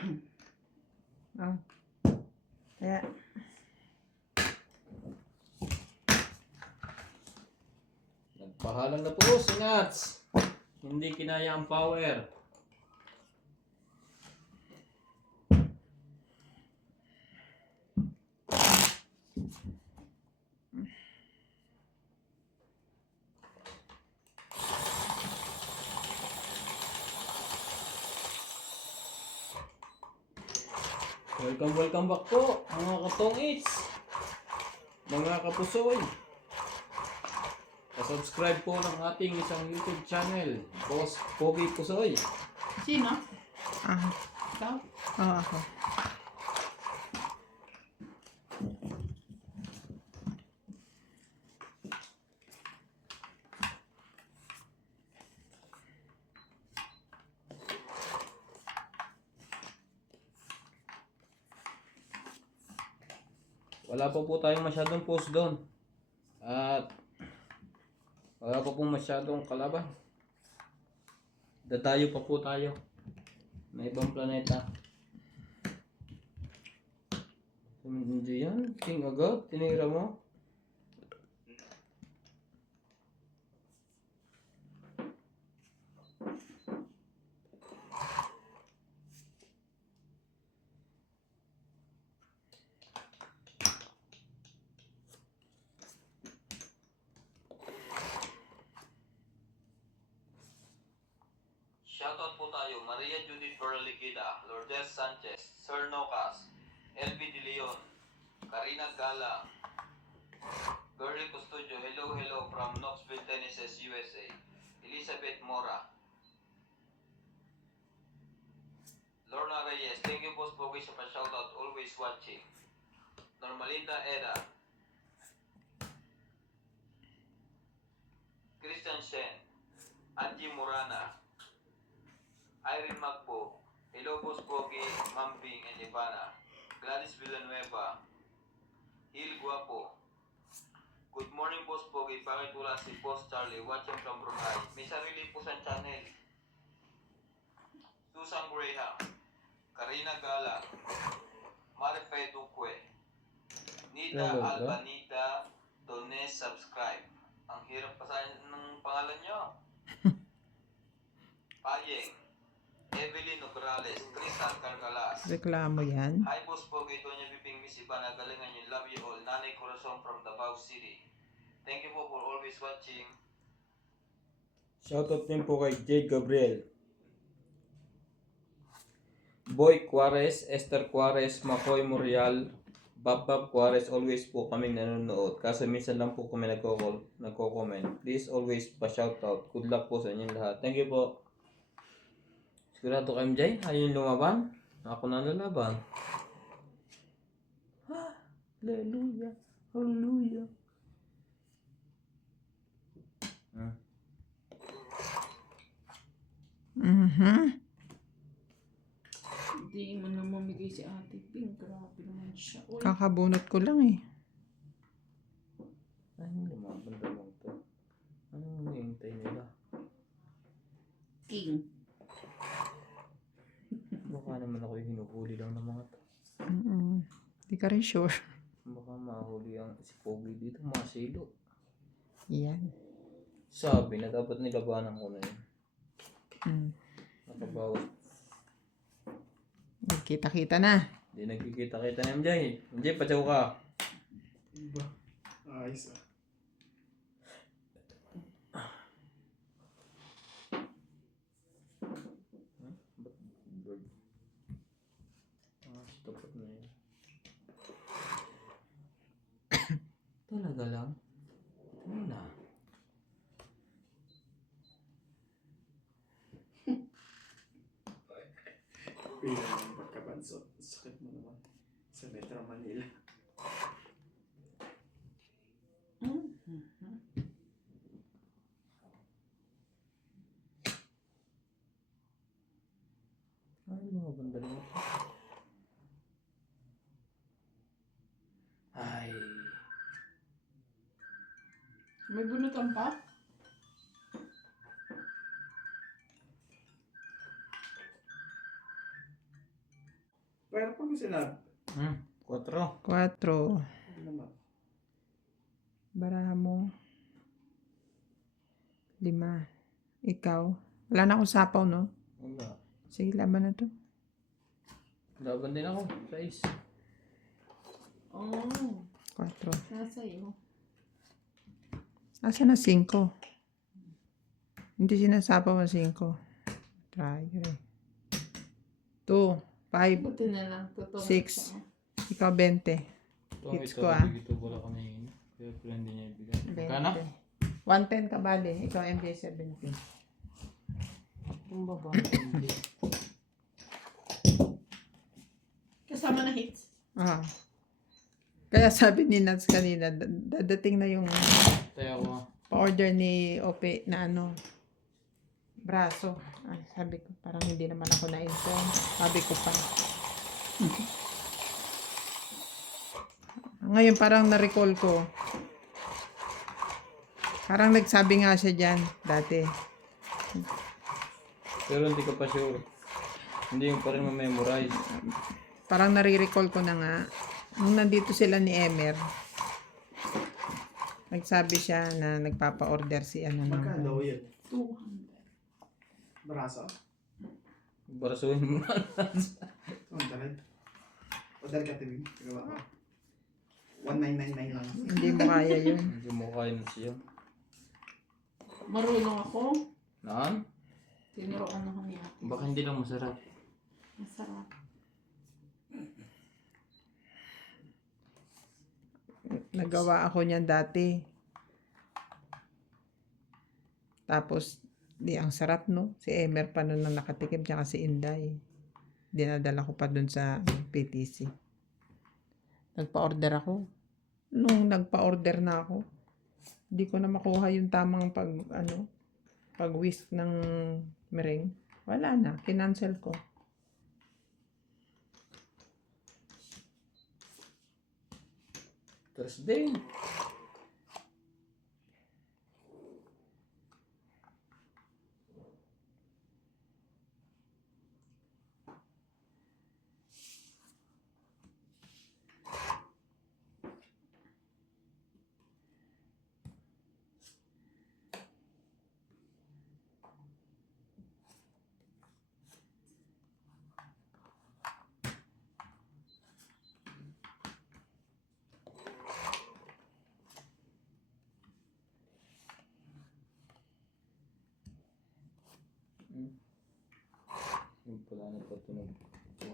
Oh. Kaya. Nagpahalang na po si Nats. Hindi kinaya ang power. Welcome back po mga katong-its, mga kapusoy. Subscribe po ng ating isang YouTube channel, Boss Pogi Pusoy. Sino? Ah. Ikaw? Oo, ako. Wala pa po tayong masyadong post doon. At wala pa pong masyadong kalaban. Dadayo pa po tayo na ibang planeta. Hindi yan. King agad. Tinira mo. Shoutout po tayo, Maria Judith Berligida, Lourdes Sanchez, Sir Nocas, LB De Leon, Karina Gala, Berry Custodio, hello from Knoxville, Tennessee, USA, Elizabeth Mora, Lorna Reyes, thank you Boss Pogi sa pa-shoutout, always watching, Normalinda Eda, Christian Shen, Angie Murana, Irene Magbo, hello Boss Pogi, Mambing and Ivana, Gladys Villanueva, Hil Guapo, good morning Boss Pogi, bakit wala si Boss Charlie, watching from Brunei, may sarili po sa channel, Susan Graham, Karina Gala, Marife Duque, Nita Albanita, Dones subscribe, ang hirap pasahin ng pangalan nyo, Payeng, Evelyn Nograles, Tristan Cargalas. Reklamo yan. Hi Boss Pogi, Doña Biping Miss Ivana, galingan yun, love you all. Nanay Corazon from Davao City. Thank you po for always watching. Shoutout din po kay Jade Gabriel, Boy Juarez, Esther Juarez, Makoy Morial, Bab Juarez, always po kaming nanonood. Kasi minsan lang po kami nagko-comment. Please always pa-shoutout. Good luck po sa inyong lahat. Thank you po. Sigurado ka MJ, ayaw lumaban? Ako na lalaban. Hallelujah, hallelujah. Hindi man lang mamigay si Ate Pink. Grabe naman siya. Uy. Kakabunot ko lang eh. Ay, lumaban daw ito. Anong hihintay nila? King. Baka naman ako yung hinuhuli lang ng mga to. Di ka rin sure. Baka mahuli ang si Pogi dito, masilo. Yan. Sabi na dapat nilabanan ko na yun. Nakabawas. Kita-kita na. Hindi nagkikita-kita na MJ. MJ, patsaw ka. Iba. Ayos ah. Tapat na yun. Talaga lang? Ano na? Pila ng pagkabansot. Sakit mo naman. Sa Metro Manila. Ay, mga bandal mo. Ay. May bunutan pa? pero pag sinabi, 4. 4. ano naman? Baraha mo. 5. Ikaw. Wala na akong sapaw, no? Wala. Sige, laban na to. Laban din ako. 6. Oh, 4. nasa iyo. Asa na 5? Hindi sinasapaw ang 5. Try eh. 2. 5. Buti na lang. Totoo. 6. Ikaw 20. Hits ko, ah. Dito wala kami. Kaya pala hindi niya ibigay. 20. Magkano? 110 ka bali. Ikaw MJ 17. Ang baba. Kasama na hits. Ah. Kaya sabi ni Nats kanina, dadating na yung Tayo ako. pa-order ni Ope na ano, braso. Ay, sabi ko, parang hindi naman ako na-inform. Sabi ko pa. Ngayon, parang na-recall ko. Parang nagsabi nga siya dyan, dati. Pero hindi ka pa sure. Hindi yung pa rin ma-memorize. Parang nare-recall ko na nga. Nung nandito sila ni Emer, nagsabi siya na nagpapa-order si ano Magkano daw naman. yun? 200. Baraso? Barasuhin mo na. Ang talag. O dahil ka tibig. Kagawa ko. 1999 lang. Hindi mo kaya yun. Hindi mo kaya na siya. Marunong ako. Naan? Tinuruan ako niya. Baka hindi lang masarap. Masarap. Nagawa ako niyan dati. Tapos, di ang sarap, no? Si Emer pa nun na nakatikim, tsaka si Inday. Dinadala ko pa dun sa PTC. Nagpa-order ako. Nung nagpa-order na ako, hindi ko na makuha yung tamang pag-whisk ng meringue. Wala na, kinancel ko. Thursday. Yung pala na patunog ko.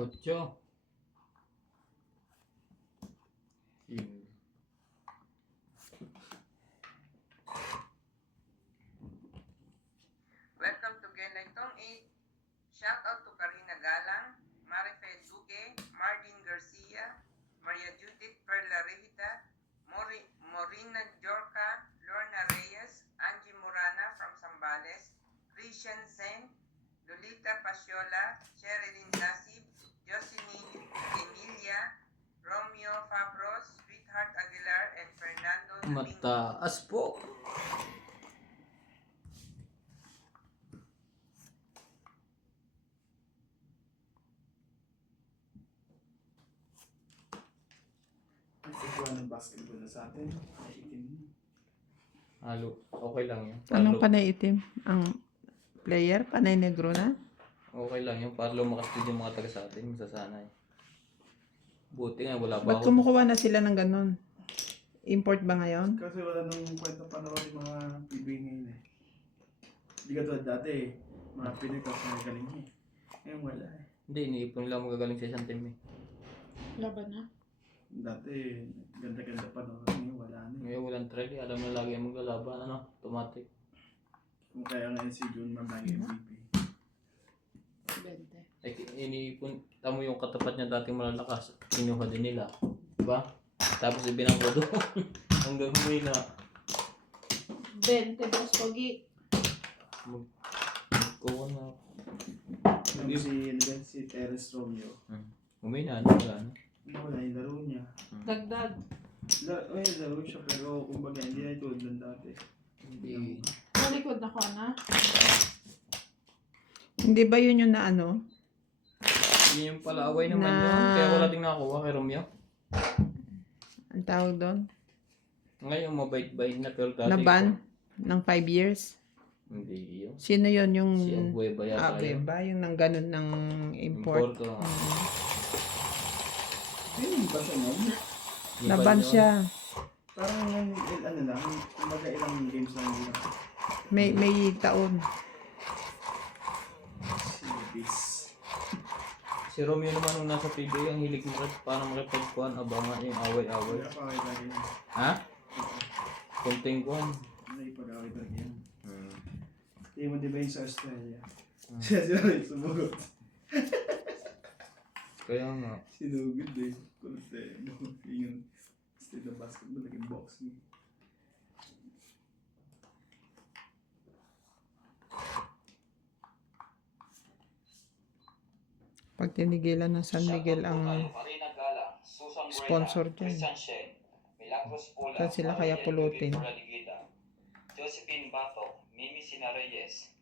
Ocho. Yun. Welcome to Genaitong 8. Shout out to Karina Galang, Marife Duque, Mardin Garcia, Maria Judith Perla Rehita, Morina Jorca, Lorna Reyes, Angie Murana from Zambales, Christian Sen, Lolita Pasiola, Sherilyn Nasib, Josini Emilia, Romeo Fabros, Sweetheart Aguilar, and Fernando Domingo. Mataas po. Ang figura ng basketball na sa atin. Ay, itim. Halo. Okay lang yun. Anong Parlo. panay itim? Ang player? Panay negro na? Okay lang yun. Para lumakas din yung mga taga sa atin. Masasanay. Buti nga. Wala pa Ba't ako. kumukuha na sila ng ganun? Import ba ngayon? Kasi wala nung kwento panahon yung mga PB ngayon eh. Hindi ka tulad dati eh. Mga Pinoy kasi magaling eh. Ngayon wala eh. Hindi. Iniipon lang magagaling sa isang team eh. Laban na. Dati ganda-ganda panahon. Ngayon wala na eh. Ngayon walang trail eh. Alam na lagi ang maglalaban. Ano? Automatic. Kung kaya ngayon si June man lagi MVP. 20. Ay, iniipon. Tamo yung katapat niya dating malalakas. Kinuha din nila. Diba? Tapos ibinanggo doon. Hanggang huwi na. 20, boss Pogi. Magkuha na. Ano si Teres Romeo. Umina, wala na. Wala yung laro niya. Dagdag. Laro siya pero kumbaga hindi na ito ng dati. Hindi. Malikod na ko na. Hindi ba yun yung na ano? Yun yung pala-away naman Na- yun. Kaya wala ding nakuha kay Romeo. Ang tawag doon? Ngayon, mabait-bait na pero dati. Na-ban ng 5 years? Hindi yun. Sino yun yung... Si Abueva yata yun. ba? Yung nang ganun ng import. Importo. Hindi ba siya nun? Na-ban siya. Parang yung ano lang, kumbaga ilang games lang yun. May taon. Silibis. Si Romeo naman nung nasa PBA, ang hilig mo rin para makipagkuhan, abangan yung away-away. Wala pa kayo lagi yun. Ha? Kunting kuhan. Naipag-away talaga yan. Hindi mo di ba yun sa Australia? Siya rin sumugot. Kaya nga. Sinugod eh. Kulit eh. Yung state of basketball, naging boxing. Pag tinigilan ng San Miguel ang sponsor dyan. Saan sila kaya pulutin? Josephine Bato, Mimi Sina Reyes,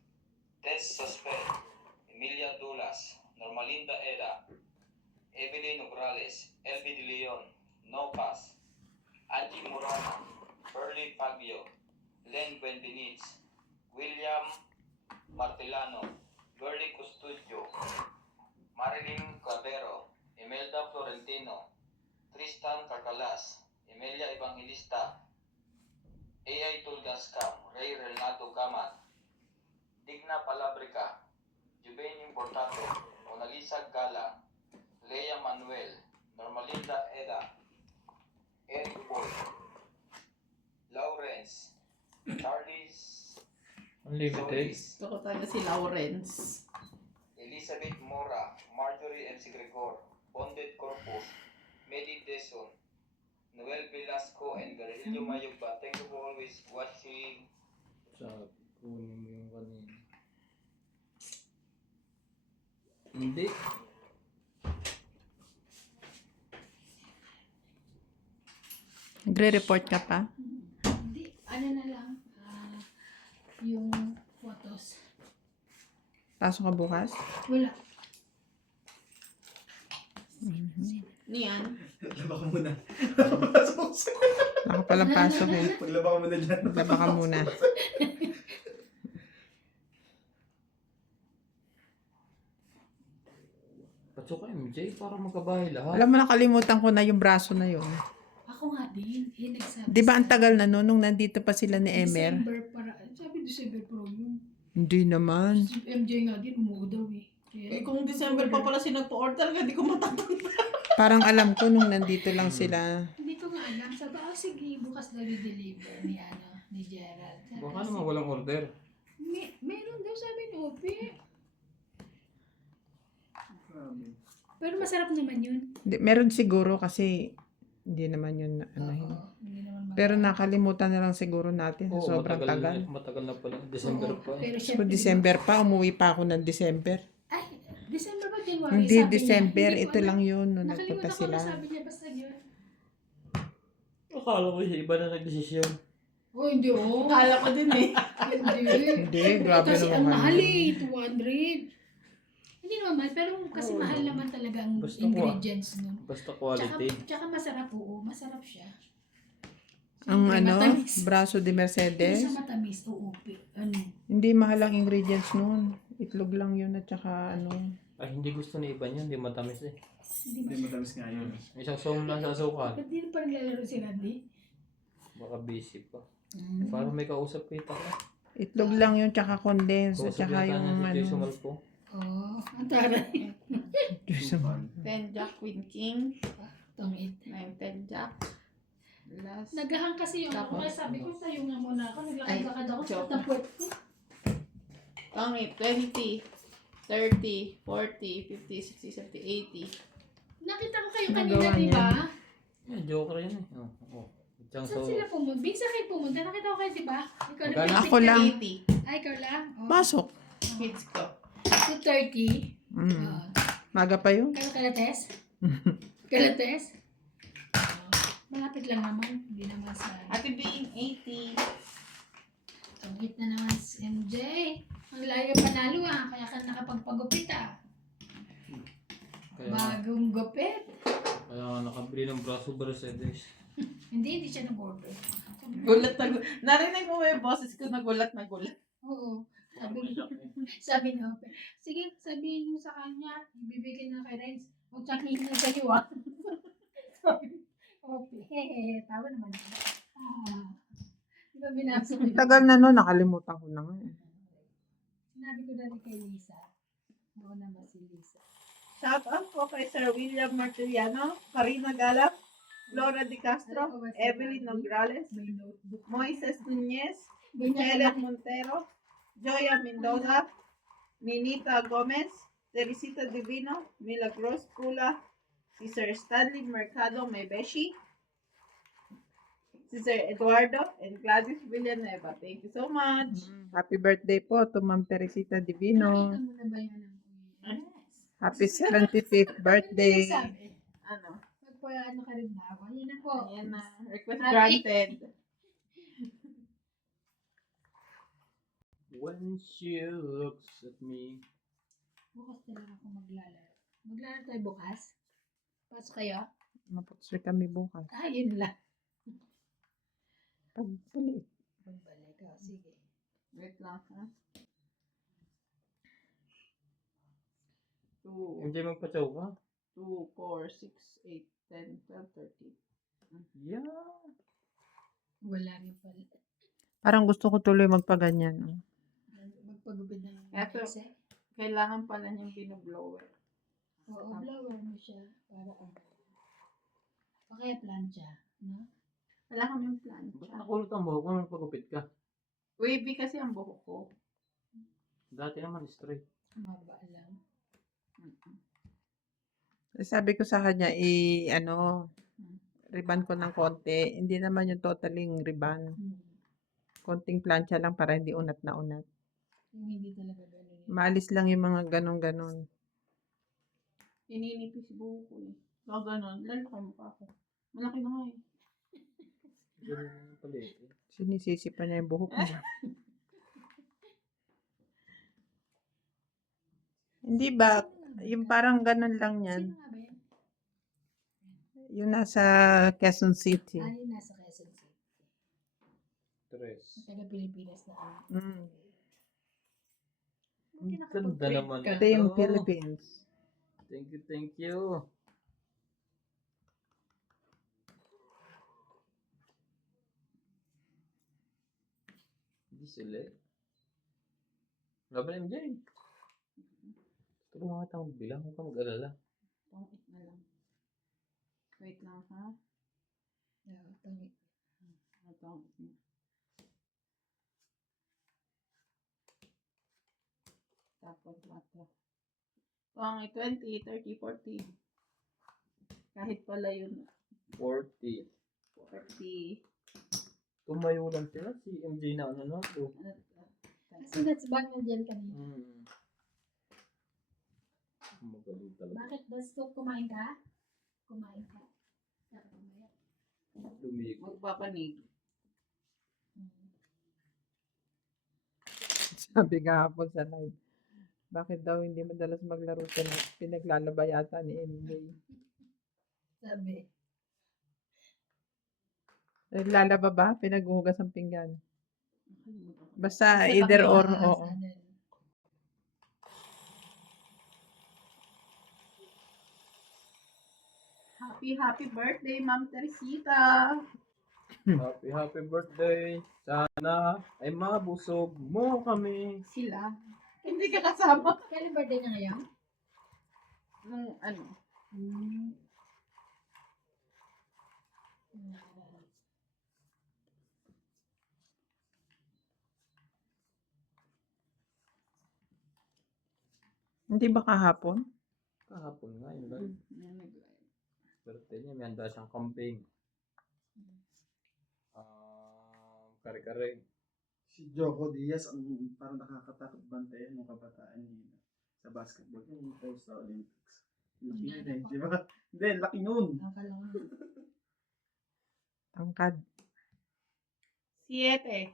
Tess Sospe, Emilia Dulas, Normalinda Eda, Evelyn Nograles, Elvi De Leon, Nopas, Angie Morana, Pearly Fabio, Len Buendenitz, William Martellano, Berly Custudio, Marilyn Clavero, Imelda Florentino, Tristan Carcalas, Emilia Evangelista, A.I. Tulgascam, Ray Renato Gamat, Digna Palabrica, Juben Importato, Monalisa Gala, Lea Manuel, Normalinda Eda, Eric Boy, Lawrence, Charles Solis, Gusto ko talaga si Lawrence. Elizabeth Mora, Marjorie MC Gregor, Bonded Corpus, Medi Deson, Noel Velasco, and Garelio Mayugba. Thank you for always watching. Sa kunin mo yung kanina. Hindi. Nagre-report ka pa? Hindi, ano na lang, yung photos. Pasok ka bukas? Wala. Niyan. Laba ka muna. Ako palang pasok eh. Paglaba ka muna dyan. Laba ka muna. Patsok ka MJ para magkabahay lahat. Alam mo, nakalimutan ko na yung braso na yun. Ako nga din, yung nagsabi. Di ba ang tagal na no, nung nandito pa sila ni Emer? December para, sabi December pro yun. Hindi naman. Si MJ nga din, umuo daw eh. Eh kung December pa pala si nagpo-order talaga, di ko matatanda. Parang alam ko nung nandito lang sila. Hindi ko nga alam. Sabi, sige, bukas daw i-deliver ni, ni Gerald. Baka naman walang order. Meron daw sabi ni Ope. Pero masarap naman yun. Meron siguro kasi hindi naman yun ano yun. Oo, hindi naman Pero nakalimutan na lang siguro natin sa sobrang tagal. Matagal na pala. December pa eh. Pero So syempre, December pa, umuwi pa ako ng December. ay, December ba January? Hindi Sabi niya. December, Hindi ko ito alam. lang yun nung Nakalimutan nagpunta ko sila. na sabi niya, basta yun. Akala ko siya iba na nagdesisyon. Oh, hindi oh. Kala ko din eh. Hindi. Hindi, grabe Kasi ang naman. mahal eh, 200. Hindi naman mahal, pero kasi mahal naman talaga ang Basta ingredients nun. Basta Tsaka, quality. tsaka masarap, oo. Masarap siya. Ang Siyempre, ano, matamis. braso de Hindi Mercedes. sa matamis, oo. Ano? Hindi mahal ang ingredients noon. Itlog lang yun at saka ano. Ay, hindi gusto ni Iban yun. Hindi matamis eh. Hindi Hindi matamis nga yun. Isang song lang sa sukan. Ba't di pa naglalaro si Randy? Baka busy pa. Parang may kausap kita ka. Itlog lang yun tsaka condense at Kausap saka yata yung niya si ano. Jason Malpo. Oo. Ang taray. Ten Jack, Queen King. Tongit. 9 Ten Jack. Last. Naghahang kasi yung ako. Tapos, Kaya sabi ko, tayo nga muna ako. Naglakad-lakad ako. joke. Sa tapuet ko. Tangit, 20, 30, 40, 50, 60, 70, 80. Nakita ko kayo Nagawa kanina, di niya. ba? Yeah, joker yun eh. Oh. Diyan Saan so, sila pumunta? Binsa kayo pumunta. Nakita ko kayo, di ba? Ikaw Magkano? nag- Ako lang. 80. Ay, ikaw lang? Oh. Pasok. Kids ko. 230. Oo. Maga pa yun. Kalates? Kalates? Malapit lang naman. Hindi naman sa... Ate Bing, 80. Tungit na naman si MJ. Ang layo panalo kaya ka nakapagpagupit Kaya, Bagong gupit. kaya nga nakabili ng braso Mercedes. Hindi siya nag-order. Gulat na gulat. Narinig mo ba yung boses ko nagulat na gulat? Oo. Parang Sabi, masyak eh. sabi ni Ope, sige, sabihin mo sa kanya, ibibigay na kay Renz. Huwag siyang hingin sa iyo Sabi ni Ope, hehehe, tawa naman ako. Di ba binasa ko yun? Tagal na no, nakalimutan ko na nga. Sinabi ko dati kay Lisa. Oo naman si Lisa. Shout out po kay Sir William Martiriano, Karina Galap, Laura Di Castro, Evelyn Nograles, May notebook. Moises Nunez, Ganyan Helen lang. Montero, Joya Mendoza, Ninita Gomez, Teresita Divino, Milagros Pula, si Sir Stanley Mercado Mebeshi, si Sir Eduardo, and Gladys Villanueva. Thank you so much. Happy birthday po to Ma'am Teresita Divino. Nakita mo na ba yun? Yes. Happy 75th birthday. Sabi, Ano? magpa-ano ka rin daw. Ayan na po. Ayan na. Request Happy- granted. When she looks at me. Bukas talaga ako maglalaro. Maglalaro tayo bukas? Pasok kayo? Maputsuri kami bukas. Yun lang. Pagbalik. Magbalik ako. Sige. Wait lang, ha? 2, Hindi magpachaw ka? 2, 4, 6, 8, 10, 12, 13. Yeah. Wala rin pala. Parang gusto ko tuloy magpaganyan. Oh. Magpagubid ng Eto. Alexa. Kailangan pala niyang binoblower. Oo, blower mo siya. Para ano. O kaya plancha. No? Wala kaming plan. Ba't nakulot ang buhok mo nung pagupit ka? Wavy kasi ang buhok ko. Dati naman straight. Maba lang. Sabi ko sa kanya, riban ko ng konti. Hindi naman yung totaling riban. Konting plancha lang para hindi unat na unat. Yung hindi talaga ganun. Maalis lang yung mga ganon-ganon. Ininipis buhok ko eh. So, ganun. Lalaki mo pa ako. Malaki na nga eh. Ganun naman pala eh. Sinisisi pa niya yung buhok mo. Hindi ba? Yung parang ganon lang yan. Sino nga ba yan? Yung nasa Quezon City. Yung nasa Quezon City. Tres. Taga Pilipinas na ano. Mm. Ang ganda naman. Ito yung ito. Philippines. Thank you, thank you. Hindi sila eh. Laban MJ. Tulungan kita magbilang. Huwag ka mag-alala. Tongit na lang. Wait lang ha. Oo, tangit. Tongit na. Tapos 4. Tongit 20, 30, 40. Kahit pala yun 40. 40. Tumayo lang sila. Si MJ na ano na. Oh. Kasi that's back na dyan kanina. Magaling talaga. Bakit? Basta kumain ka? Kumain ka. Dapat mamaya. Lumig. Magpapanig. Sabi kahapon sa live. Bakit daw hindi madalas maglaro sila? Pinaglalaba yata ni MJ. Sabi. Naglalaba ba? Pinaghuhugas ang pinggan. Basta Sa either kabila, or, sa oo. ano. Happy birthday, Ma'am Teresita. Happy birthday. Sana ay mabusog mo kami. Sila. Hindi ka kasama. Kailan birthday niya ngayon? Nung ano. Hindi ba kahapon? Kahapon nga yun. Live. Birthday niya. May handa siyang kambing. Kare-kare. Si Joko Diaz ang parang nakakatakot bantayan ng kabataan niya. Sa basketball, yung tayo sa Olympics. Laki yun eh, di ba? Hindi, laki nun. Akala ko. Tangkad. 7.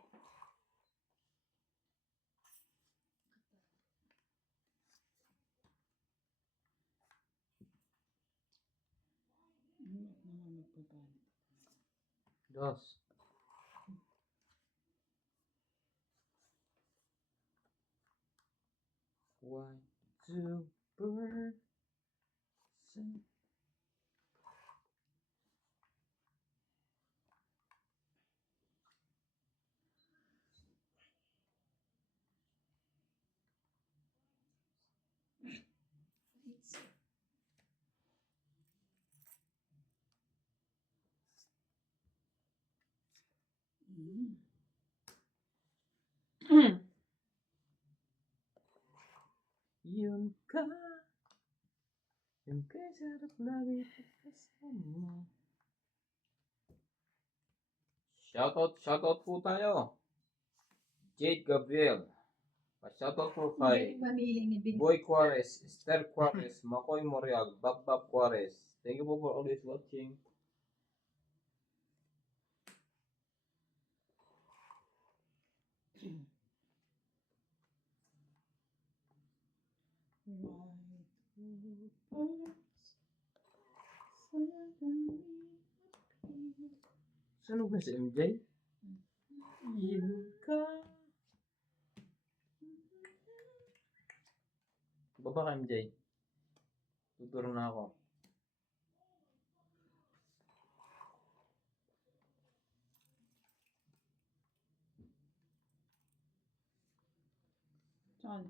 Dos. One, two, person. Yun ka. Yung kay sarap lagi kasama. Shoutout po tayo. Jade Gabriel. Pa-shoutout po kay Boy Juarez, Esther Juarez, Makoy Morial, Bab Juarez. Thank you po for always watching. Saan ba si MJ? Yun ka. Baba ka MJ. Tuturo na ako. John.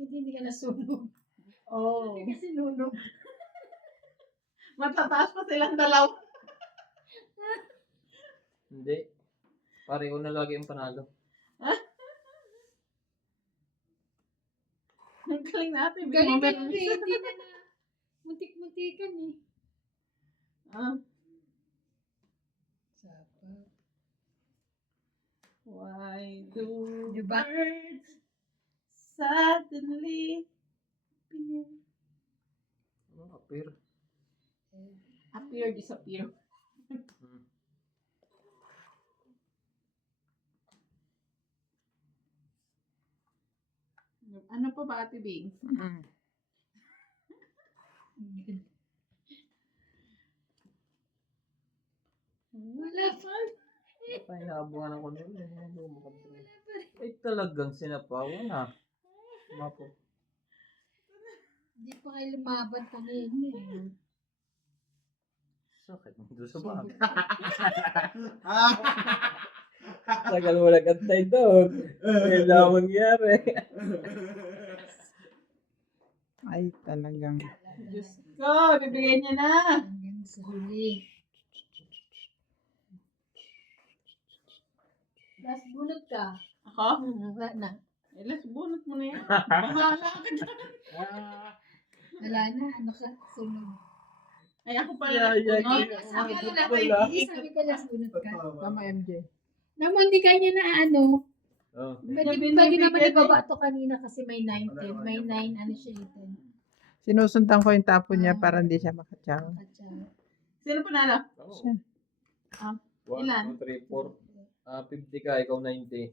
Hindi ka nasunog. Oh. Hindi kasi sunog. Matataas pa silang dalawa. Hindi. Pareho na lagi ang panalo. Ang galing natin. Galing ka yung ready na na. Muntik-muntikan eh. Ah. Sapa. Why do Diba? birds suddenly appear? Ano, appear? Appear, disappear. Ano pa ba, Ate Bing? Wala pa. Ay, naabuhan ako nun. Ay, talagang sinapawa na. Mapo. Hindi pa kayo lumaban kanina eh. Sakit mo doon sa bahay. Tagal mo nag-antay doon. Kailangan mangyari. Ay, talagang. Diyos ko, bibigyan niya na. Hanggang sa huli. Last bunot ka. Ako? Wala na. Ilas, bunot mo na yan. Bahala ka dyan. Wala na. Ano ka? Sunog. Ay, ako pala nagpunod. Sabi ko lang, Wala. sabi ko last bunot ka. Tama, MJ. Naman, di kanya na ano. Oh. Pwede naman ibaba to kanina kasi may 9, 10. May 9, ano siya, 10. Sinusundan ko yung tapo niya para hindi siya makatsaw. Sino panalo? Siya. Ah, 1, ilan? 2, 3, 4. 50 ka, ikaw 90.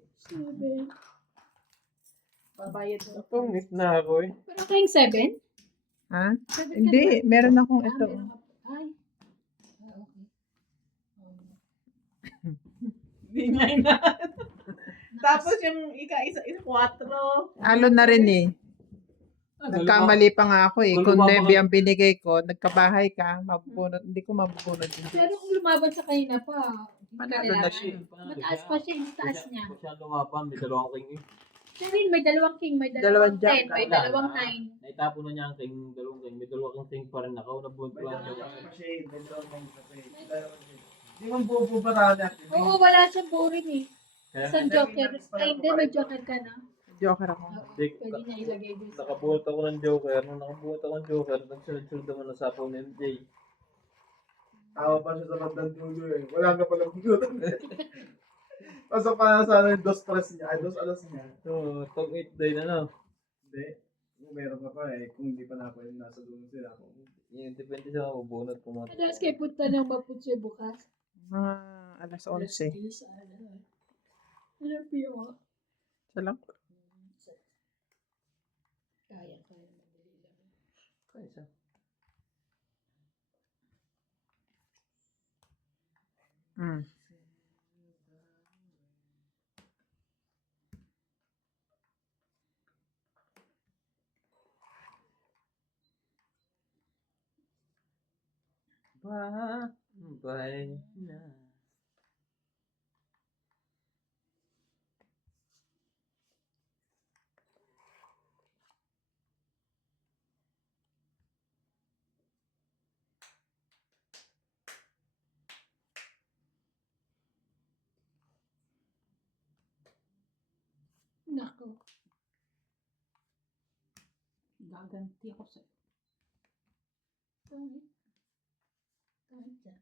Babayad ko. Pangit na ako eh. Pero kayong 7? Ha? Hindi, meron akong ito. Ay. Okay. Hindi niya ina. Tapos yung isa 4. Alo na rin eh. Nagkamali pa nga ako eh. Kung 9 ang binigay ko, nagkabahay ka, mabubunod. Hindi ko mabubunod. Pero kung lumaban sa kanina pa, Panalo na siya. mataas pa siya, yung taas niya. Kung siya lumapan, may dalawang king eh. Siya rin, may dalawang king, may Dalawang dalawang jack 10, may Wala dalawang na. 9. Naitapo na niya ang king, dalawang king. May dalawang king pa rin ako. Nabuhat ko lang siya. Di man bubo pa tayo natin. Oo, wala siyang burin eh. Kaya Isang joker. Ay, hindi, may joker ka na. Joker ako. Oo, pwede niya ilagay doon sa... nakabuhat ako ng joker. Nung nakabuhat ako ng joker, nagsunod-sunod naman na sapaw ni MJ. Tawa pa siya sa bandang dulo eh. Wala na palang dulo. Pasok pa na sa ano, yung dos tres niya, ay dos alas niya. Top 8 din, ano? Hindi. Kung meron ka pa eh, kung hindi pa na ako yung nasa dulo sila. Yung depende sa mabunot ko mga. Alas kayo punta ng Maputse bukas. Mga alas 11. Ano piyo? Isa lang. Kaya, madali lang. Kaysa. Mm. Bye na. Nako. Gaganti ako sa... Kahit. Kahit siya.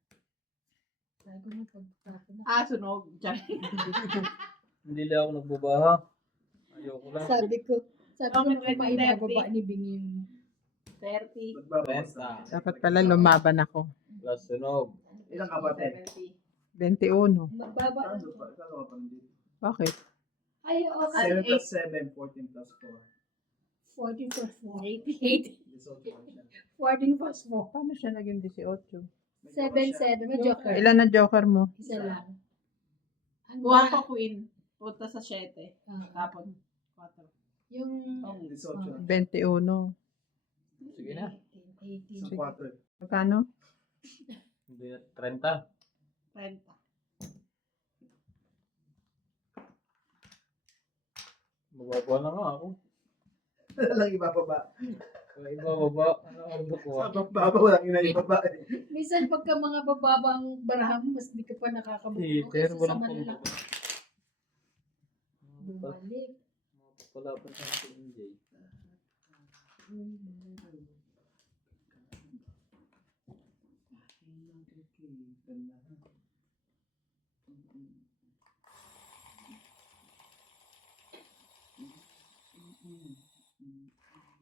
Bago na pagtapon na. Sunog. Diyan. Hindi lang ako nagbabaha. Ayoko lang. Sabi ko Comment na with maibababa ni Bingi yung 30. Nagbabawas na. Dapat pala lumaban ako. Plus sunog. Ilang kapatid? 70. 21. magbaba. Saan pa? Saan ka pa nandito? Bakit? Ay, okay. 7 plus 7, 14 plus 4. 14 plus 4. 80. 14 plus 4. Paano siya naging 18? 7, may joker. Ilan na joker mo? Isa lang. Ang Kuha ko queen. Punta sa 7. Ah, Tapon. 4. yung 18. 21. Sige na. 18. Sa 4. Magkano? Hindi na 30. 30. Mababa na nga ako. Walang ibababa. Kaya ibababa. Ano ang Sa buko? baba, walang inaibaba eh. Minsan pagka mga bababang barahan, mas di ka pa nakakabuo. Pero Kaysa sa walang malalaki. pambaba. Bumalik. Mapapalapan sa si MJ.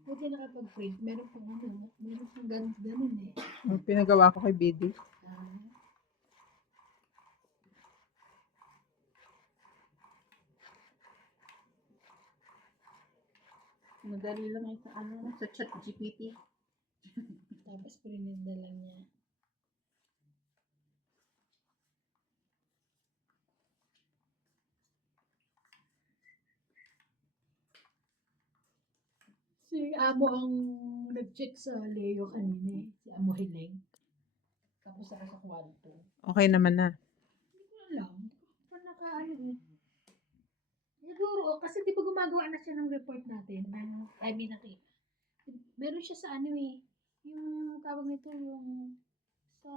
Buti nakapag-print. Meron pang ano, meron pang ganun eh. Yung pinagawa ko kay Bidi. Ah, Madali lang ito. Sa chat GPT. tapos pinindala niya. Si Amo ang nag-check sa Leo kanina eh. Si Amo Hiling. Tapos ako sa kwarto. Okay naman na. Hindi ko alam. Hindi ko pa nakaano eh. Siguro, kasi di ba gumagawa na siya ng report natin, ng meron siya sa ano eh, yung tawag nito, yung sa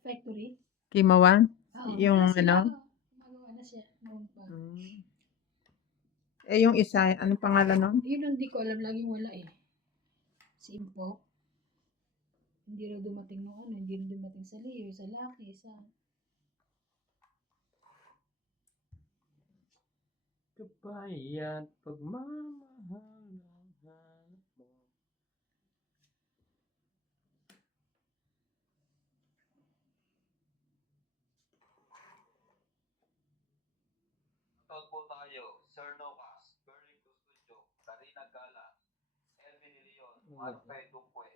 factory. Kimawan? Oo, Yung meron sila, ano? gumagawa na siya noon pa. Eh, yung isa, anong pangalan nun? Yun ang di ko alam, laging wala eh. Si Impo. Hindi rin dumating nung ano, hindi rin dumating sa Leo, sa Lucky, sa... Kabayan, pagmamahal ng hanap mo. Tawag po tayo, Sir Nocas, Berling Custudio, Karina Gala, Elvin Leon, Alfred Duque,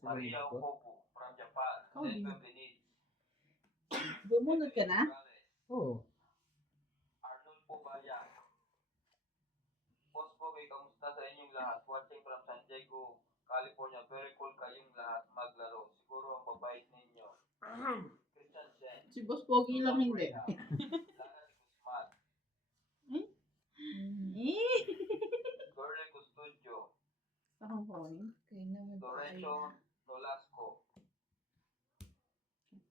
Maria Okopo, from Japan, Edwin Benit, Bumunod ka na? Oo. Arnold Pobaya. Boss Bogey, kamusta sa inyong lahat? Watching from San Diego, California. Very cool kayong lahat maglaro. Siguro ang babait ninyo. Christian Sen. Si Boss Pogi lang hindi. Lara Guzman. Gorle Custudio. Sa Hong Kong. Kaya naman po Lorenzo Nolasco.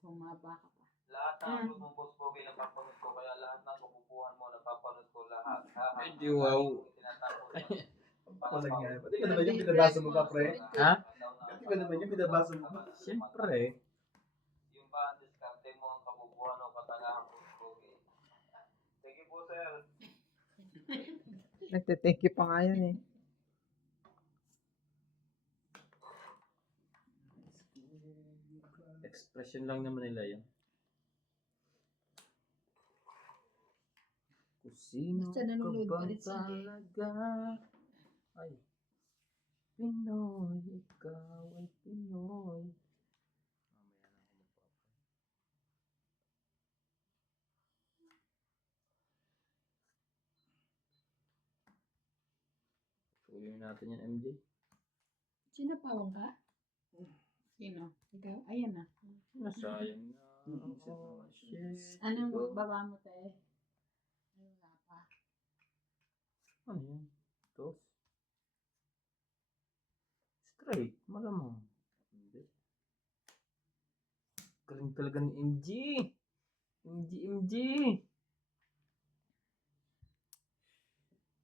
Humaba ka pa. Lahat ng upload mong Boss Bogey napapanood ko. Kaya lahat ng kabubuhan mo napapanood ko lahat. Hindi, wow. Walang nga. Pati ba naman yung pinabasa mo pa, pre? Ha? Pati ba naman yung pinabasa mo pa? Siyempre. Yung ba, diskarte mo ang kabubuhan Nagte-thank you pa nga yan eh. Expression lang naman nila yun. Kung sino Basta nanonood ka pa ba rin sila eh. talaga? Ay. Pinoy, ikaw ay Pinoy. Mamaya na ako Tuloy natin yan, MJ. Sinapawang ka? Sino? Ikaw? Ayan na. Nasayang na. Oh, shit. Anong Ikaw. baba mo, te? Ay, wala pa. Ano yan? Tos? Straight. Malamang. Hindi. Galing talaga ni MG. MG.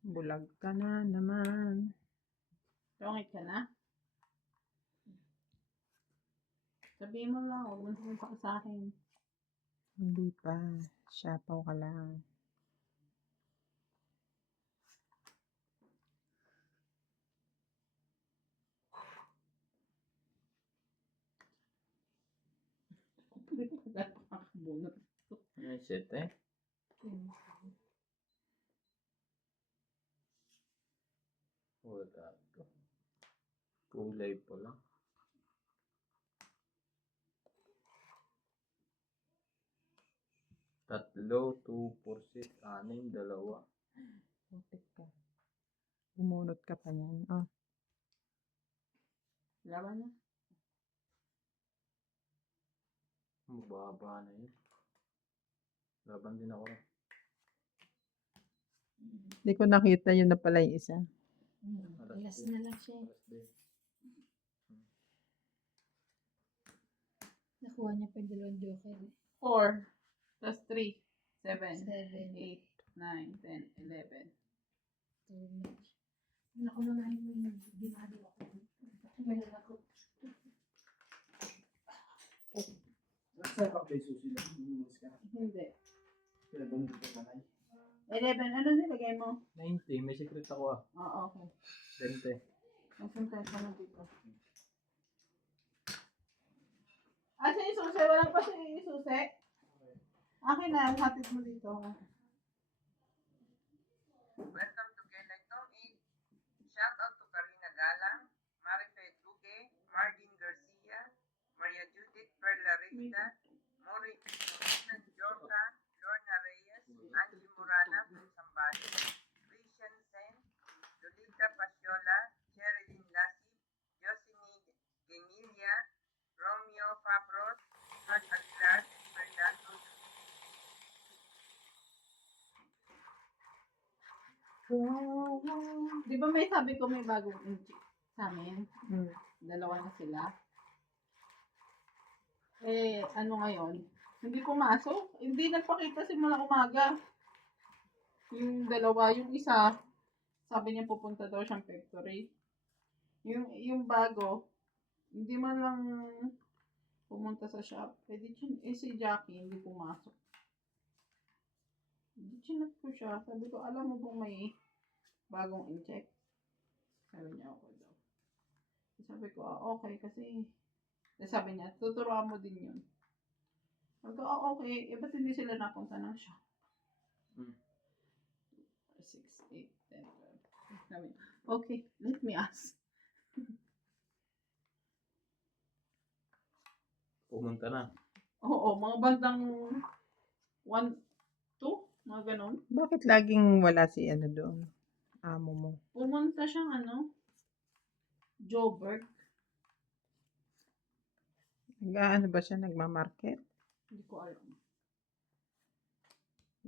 Bulag ka na naman. Tungit ka na? Sabihin mo lang, huwag mo naman pa sa akin. Hindi pa. Siyapaw ka lang. Hindi ko kagad makakabunot. Ay, shit eh. Wala to. Kulay pa lang. Tatlo, 2, 4, 6, 6, 2. Putik ka. Bumunot ka pa niyan. Oh. Laban na. Mababa na yun. Laban din ako. Hindi ko nakita yun na pala yung isa. Alas na lang siya. Nakuha niya pa yung dalawang joker. 4 plus 3. 7, 7. 8, 9, 10, 11. Too much. Naku na nga yung ginagawa ko. Ngayon ako. Sa kape susi lang. Bumulis ka. Hindi. Kaya ba nito kanay? 11. Ano nilagay mo? 90, may secret ako ah. Oo, okay. 20. Asan tayo pa na dito? Asan yung susi? Walang pa siya yung susi? Akin na, hatid mo dito. Welcome to Gelaitong 8. Shout out to Karina Galang, Marife Duque, Martin Garcia, Maria Judith Perla Rita, Morina Jorka, Lorna Reyes, Angie Murana from Zambales, Christian Sen, Lolita Pasiola, Sherilyn Lassi, Josini Gemilia, Romeo Fabros, Mark Aguilar, Fernando. Di ba may sabi ko may bagong intake sa amin? Hmm. Dalawa na sila. Eh, ano ngayon? Hindi pumasok. Hindi nagpakita simula umaga. Yung dalawa, yung isa, sabi niya pupunta daw siyang factory. Yung bago, hindi man lang pumunta sa shop. Si Jackie, hindi pumasok. Hindi chinat ko siya. Sabi ko, alam mo bang may bagong in-check? Sabi niya, ako daw. Sabi ko, okay, kasi sabi niya, tuturuan mo din yun. Sabi ko, okay, ba't hindi sila napunta ng shop? 6, 8, 10, 12. Sabi niya, okay, let me ask. Pumunta na. Oo, mga bandang 1, 2, mga ganon. Bakit laging wala si ano doon? Amo mo. Pumunta siyang Joburg. Ano ba siya? Nagmamarket? Hindi ko alam.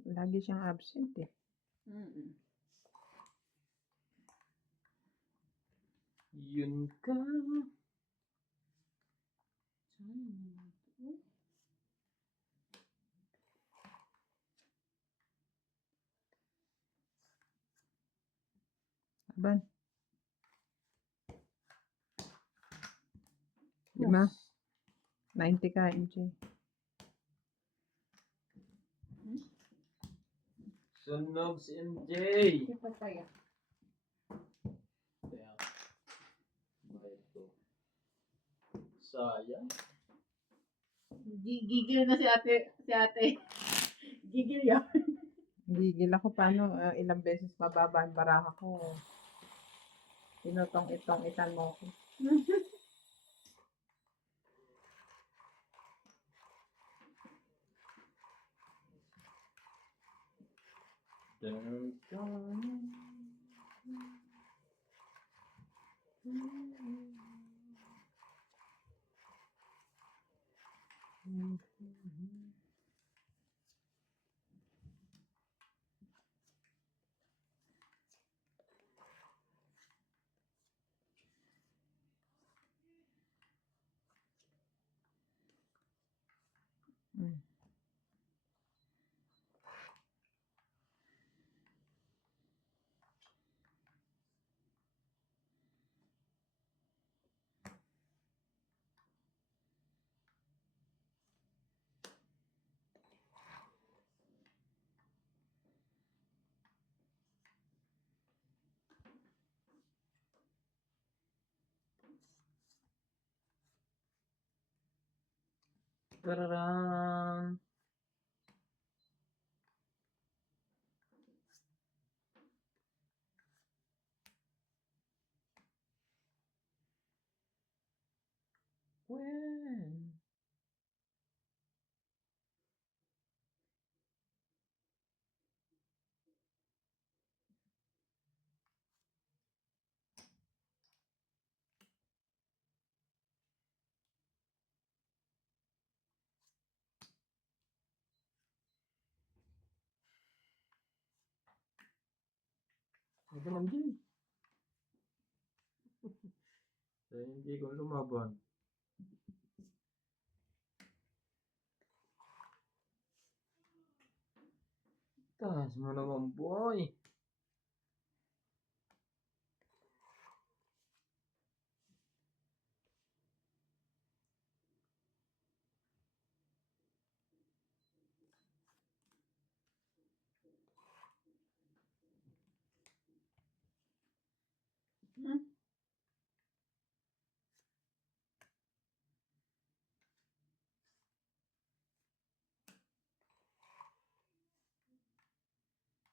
Lagi siyang absent eh. Mm-mm. Yun ka. Aban. Lima. 90 ka, MJ. Sunog si MJ. Hindi pa kaya. Sayang. Gigil na si ate. Si ate. Gigil yan. Gigil ako paano ilang beses mababa ang baraha ko. Tinutong-itong-itan mo ko. Dun, dun. Mm. Tararan. When? Ito naman din. Dahil hindi ko lumaban. Taas mo naman, boy.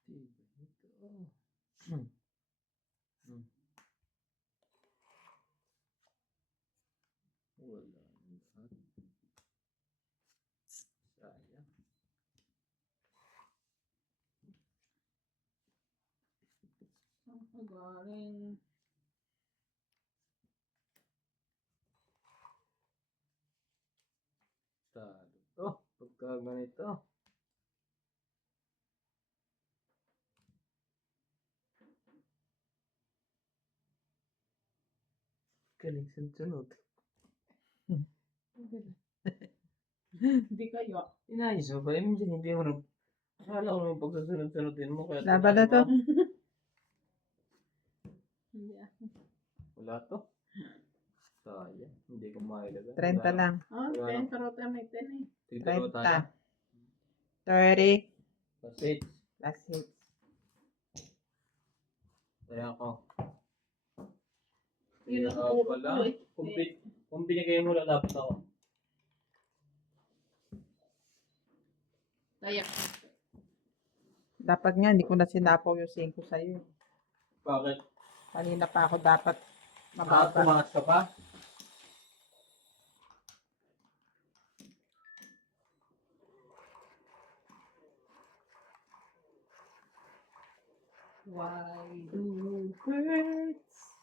Tiba ito. Hmm. Hmm. Wala na lahat. Sayang. Ang kagaling. Talo to. Pagka ganito. Galing sunod. Hindi kayo. Inayos mo ba? Hindi mo na. Akala ko naman pagsasunod-sunodin mo. Kaya Laban na to. Hindi ah. Wala to. Sayang. Hindi ko mailagan. 30 lang. Oh, Wala 10 karota may 10 eh. Tituro 30. tayo. 30. Kasi, Last hits. kaya ako. Yun Kaya ang pala. ko eh. Kung binigay mo na dapat ako. Kaya. Dapat nga, hindi ko na sinapaw yung 5 sa'yo. Bakit? Kanina pa ako dapat mababa. Tumangas ka pa? Why do birds?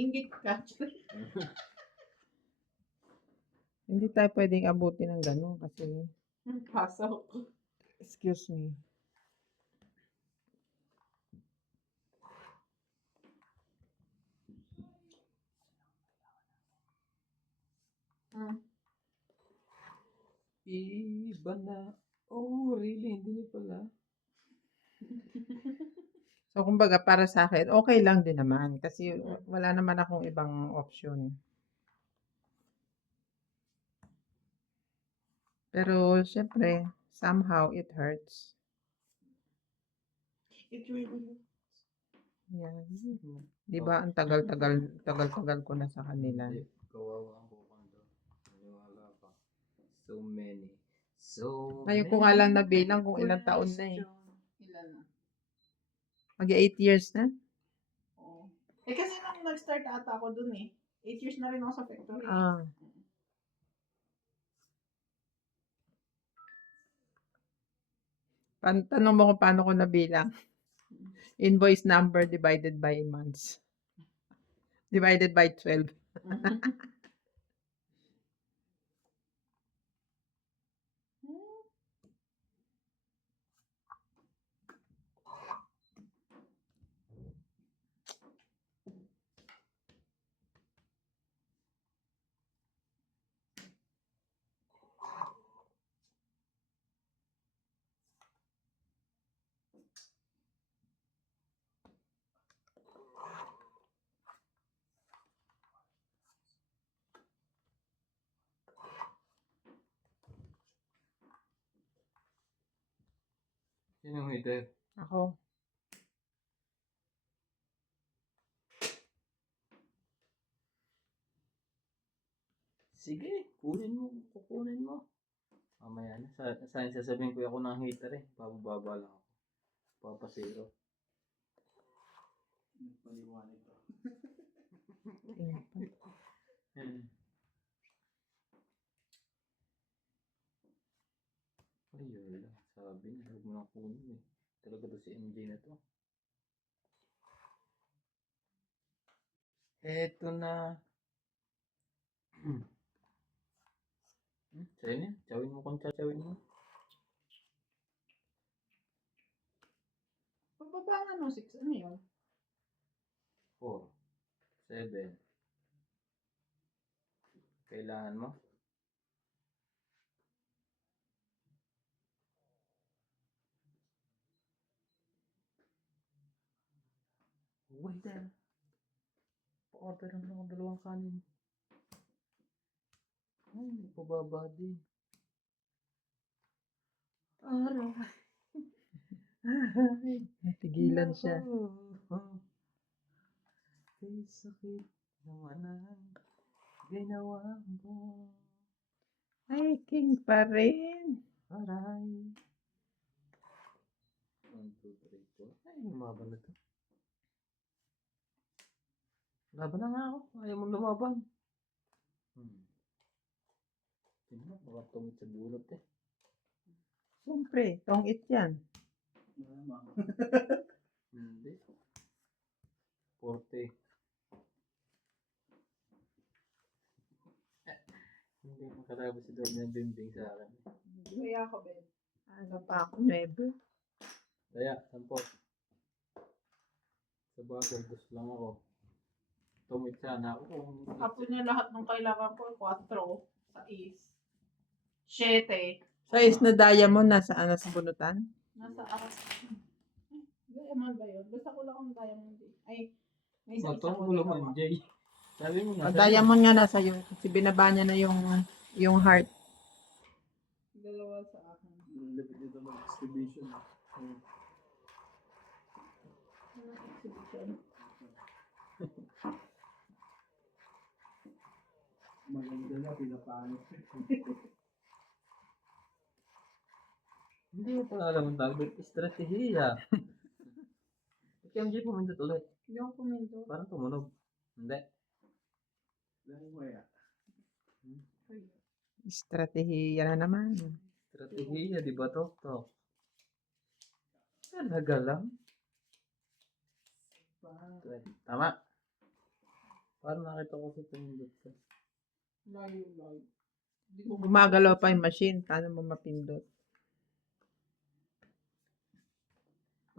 Ingit ka. Hindi tayo pwedeng abutin ng gano'n kasi, Pasok. excuse me. Iba na. Oh, really? Hindi niyo pala. So, kumbaga para sa akin, okay lang din naman kasi wala naman akong ibang option. Pero siyempre, somehow it hurts. It really Yeah. 'Di ba ang tagal-tagal ko na sa kanila. Hindi. Kawawa ang bukang daw. Maniwala ka. So many. So Ngayon ko nga lang nabilang kung ilang taon na eh. Ilan na? Mag 8 years na? Oo. Eh kasi nung nag-start ata ako dun eh. 8 years na rin ako sa factory. Ah. Tanong mo kung paano ko nabilang. Invoice number divided by months. Divided by 12. Sinong hater? Ako. Sige, kunin mo. Kukunin mo. Mamaya na. Saan sasabihin ko ako ng hater eh. Pababa lang ako. Papasiro. nagpaliwanag to. Hmm. Ayun lang. Sabi niya, huwag mo nang kunin eh. Talaga to si MJ na to. Eto na. Sa'yo na. Chawin mo kung chawin mo. Pababa nga no, 6, ano yun? 4. 7. Kailangan mo? Waiter. Pa-order naman ako 2 kanin. Ay, pababa din. Natigilan siya. Kay sakit naman ang ginawa mo. Ay, king pa rin. Aray. 1, 2, 3, 4. Ay, lumaban na to. Laban na nga ako. Ayaw mong lumaban. Tingnan mo, baka tumit sa bulot eh. Siyempre, tong-it yan. Malamang. Hindi. 40. Hindi makatapos si Dog ng bimbing sa akin. Kaya ako, Ben. Ano pa ako, 9. Kaya, 10. Sa bagay, gusto lang ako. Tumit sana ako. Apo niya lahat ng kailangan ko, 4, 6, 7. Size na diamond, nasaan? Nasa bunutan? Nasa aras. Diamond ba yun? Basta ko lang ang diamond eh. Ay, may isa Ito, ko ulo dalawa. mo, Jay. Sabi mo na. Ang diamond nga nasa iyo. Kasi binaba niya na yung heart. Dalawa sa akin. Lipit dito mag-distribution. Exhibition. Maganda na, pinapangit. Hindi mo pala alam ang tawag. Estratehiya. Kaya MJ pumindot ulit. Hindi ako puminto. Parang tumunog. Hindi. Dahil maya. Strategiya na naman. Estratehiya, di ba to? To. Talaga lang. Tama. Parang nakita ko sa pumindot ka. Layo. Hindi ko Gumagalaw pa yung machine. Paano mo mapindot?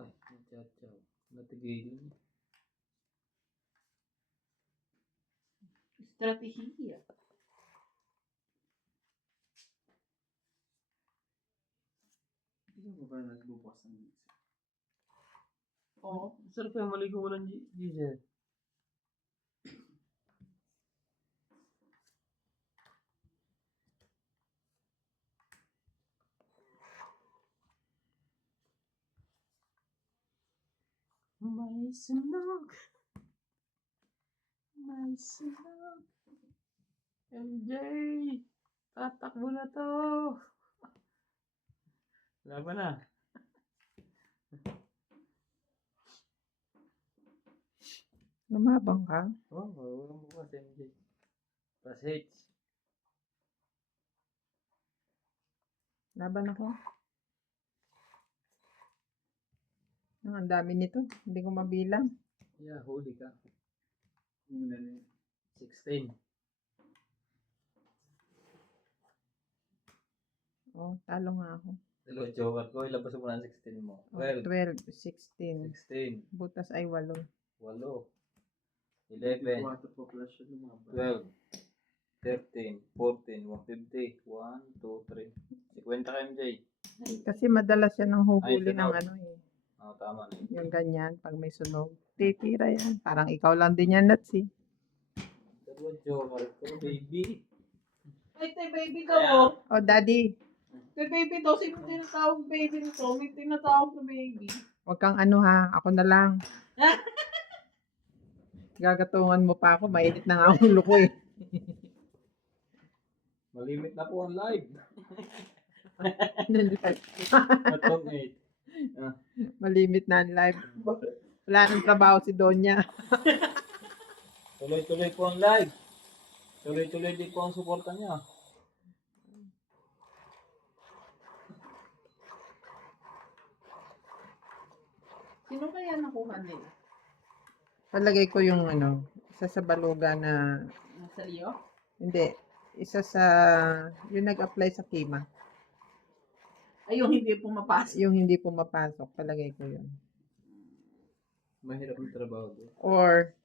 Ay, natsaw. Natigilin. Estratehiya. Hindi mo ba nagbubukas ng mixer? Oo. Sarap yung maligo walang diesel. May sunog. May sunog. MJ! Tatakbo na to! Laban na. Lumabang ka? Oh, walang bukas MJ. Plus H. Laban ako. Ang dami nito. Hindi ko mabilang. Yeah, huli ka. Yung na yun. 16. Oh, talo nga ako. Dalawa joker ko. Ilabas mo na ang 16 mo. Oh, 12. 12, 16. 16. Butas ay 8. 8. 11. 4 po plus siya lumabas. 12. 13. 14. 150. 1, 2, 3. 50 ka MJ. Kasi madalas yan ang huhuli Ay, ng sunog. ano eh. Oh, tama na. Yung ganyan, pag may sunog. Titira yan. Parang ikaw lang din yan, Nuts eh. Dalawa joker ko, baby. Ay, te, baby Kaya- daw. Oh, daddy, Te, baby daw. Sino tinatawag baby nito? May tinatawag na baby. wag kang ano ha. Ako na lang. Gagatungan mo pa ako. Mainit na nga ang ulo ko eh. Malimit na po ang live. Nandito. Matong 8. Malimit na ang live. Wala nang trabaho si Donya. Tuloy-tuloy po ang live. Tuloy-tuloy din po ang suporta niya. Sino kaya nakuha nila? Palagay ko yung ano, isa sa baluga na, Nasa Leo? hindi, isa sa, yung nag-apply sa Kima. Ay, yung hindi pumapasok. Yung hindi pumapasok, palagay ko yun. Mahirap ang trabaho doon. Or,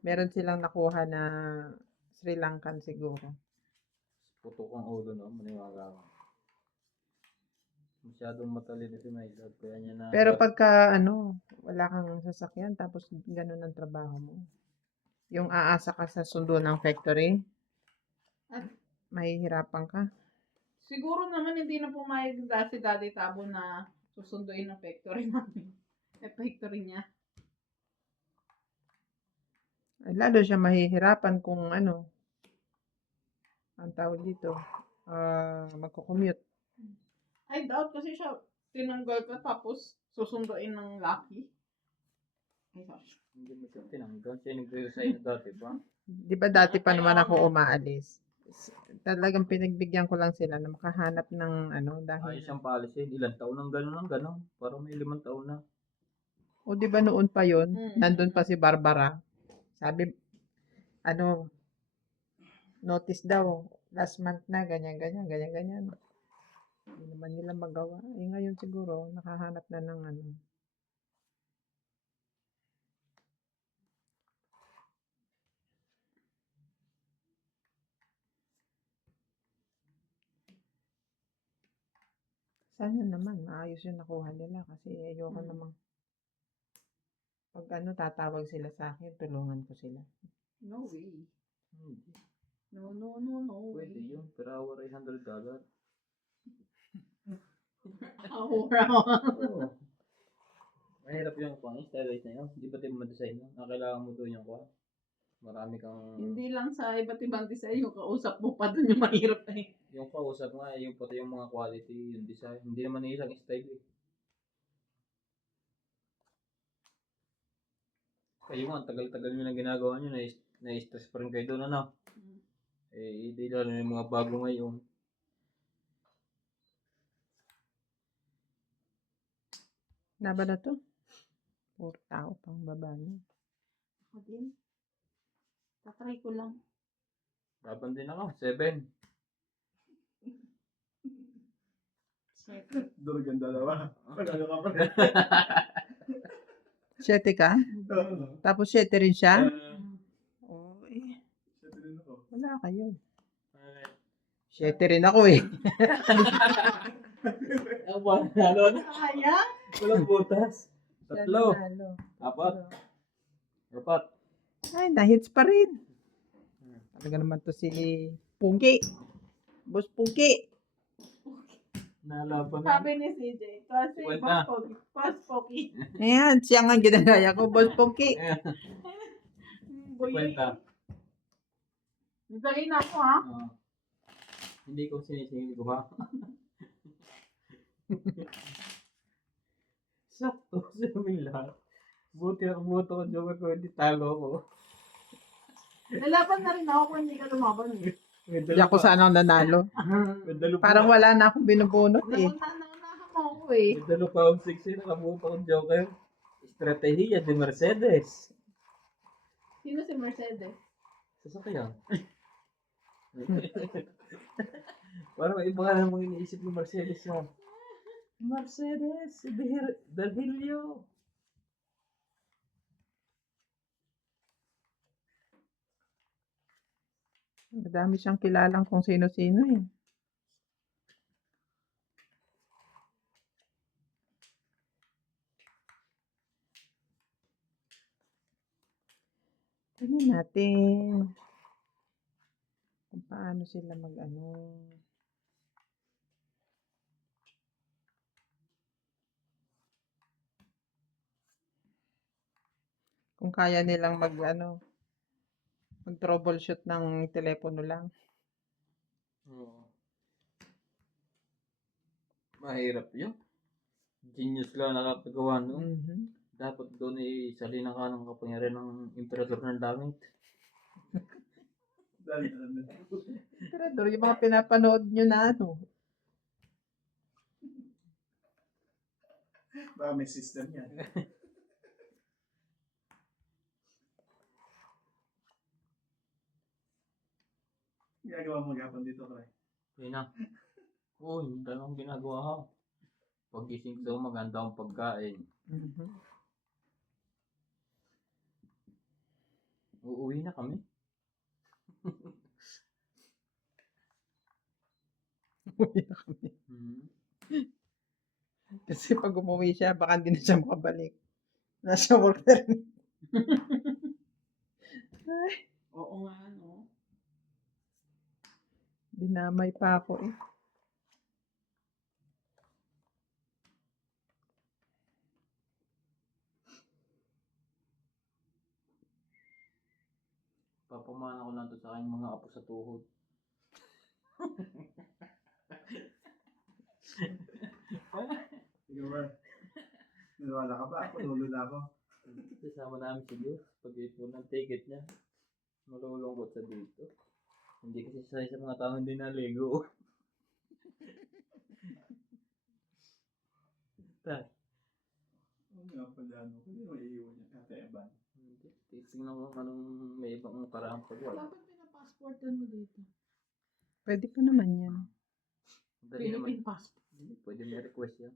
meron silang nakuha na Sri Lankan siguro. Putok ang ulo, no? Maniwala ka. Masyadong matalino si Maylad. Kaya niya na... Pero pagka, ano, wala kang sasakyan, tapos ganun ang trabaho mo. Yung aasa ka sa sundo ng factory, At mahihirapan ka. siguro naman hindi na pumayag si Daddy Tabo na susunduin ang factory namin. Factory niya. Ay, lalo siya mahihirapan kung ano, ang tawag dito, magko-commute. I doubt kasi siya tinanggal ka tapos susunduin ng Lucky. Ay, gosh. Hindi mo siya tinanggal. Siya nagre-resign na dati pa. Di ba dati pa naman ako umaalis? Talagang pinagbigyan ko lang sila na makahanap ng ano, dahil, Ayos siyang policy. Ilang taon ng gano'n. Parang may 5 taon na. o di ba noon pa yon, Mm. nandun pa si Barbara. Sabi, ano, notice daw, last month na, ganyan. Hindi naman nila magawa. Eh ngayon siguro, nakahanap na ng ano. Sana naman, maayos yung nakuha nila kasi ayoko namang pag ano, tatawag sila sa akin, tulungan ko sila. No way. Hindi. No Pwede way. yun. Per hour ay $100. Oh, Oo. Mahirap yung stylize na yun. Hindi ba tayo ma-design yun? Kailangan mo doon yung marami kang... Hindi lang sa iba't ibang design, yung kausap mo pa dun yung mahirap eh. Yung kausap nga, yung pati yung mga quality, yung design. Hindi naman isang style eh. Kayo nga, ang tagal-tagal nyo na ginagawa nyo, na-stress pa rin kayo doon, ano? Eh, hindi lalo yung mga bago ngayon. Laban na to. Puro tao pang baba niya. Ako din. Tatry ko lang. Laban din ako, 7. Durgan dalawa. Ano ka pa rin? 7 ka? Oo. Tapos 7 rin siya? Oo, eh. Siya din ako. Wala kayo. 7 rin ako eh. Ang pangalan, Kaya? walang butas. Siya Tatlo. nanalo. Apat. Apat. Ay, na-hits pa rin. Talaga naman to si Pugi. Boss Pugi. Nalaban na. Sabi ni CJ, kasi Kwenta. Boss Pugi. Ayan, siya nga ginagaya ko, Boss Pugi. Ayan. Kwenta. Nagdali na ako, ha? Hindi ko sinisingil ko ha. Sakto sa aming lahat. Buti ang buto ko, Joker ko, hindi talo ko. Lalaban na rin ako kung hindi ka lumaban. May Hindi ako sana nanalo. May dalo pa. Parang wala na akong binubunot eh. Naunahan mo ako eh. May dalo pa akong 6 nakabuto ko, Joker. Estratehiya de Mercedes. Sino si Mercedes? Sasakyan. Parang iba ka namang iniisip ng Mercedes ha. Mercedes, Delhilio. Madami siyang kilalang kung sino-sino eh. Tingnan natin kung paano sila mag-ano. Kung kaya nilang mag-ano, mag-troubleshoot ng telepono lang. Oo. Mahirap yun. Genius lang nakapagawa noon. Mhm. Dapat doon isalina ka ng kapangyarihan ng emperador ng langit. Dali na lang. Emperador, yung mga pinapanood nyo na ano. Baka may system yan. Ginagawa mo gapon dito, pre. Yun na. Oo, yung dalawang ginagawa ha. Pag-gising ko, maganda akong pagkain. Mhm. Uuwi na kami. Uwi na kami. Kasi pag umuwi siya, baka hindi na siya makabalik. Nasa work na rin. Ay, Oo nga, no? dinamay pa ako eh. Papamana ko lang to sa aking mga apo sa tuhod. Sige ba? Naniwala ka ba? Panulo na ako. Kasama namin si Diyos. Pag-ipon ng ticket niya. Malulungkot sa dito. Hindi kasi sa mga tao hindi naligo. Ta. Oo nga pala, no? Hindi mo iiwan niya kateban. Hindi. Titingnan ko kung anong may ibang parang pagwala. Dapat pinapassportan mo dito. Pwede pa naman yan. Dali naman. Philippine passport. Hindi, pwede may request yan.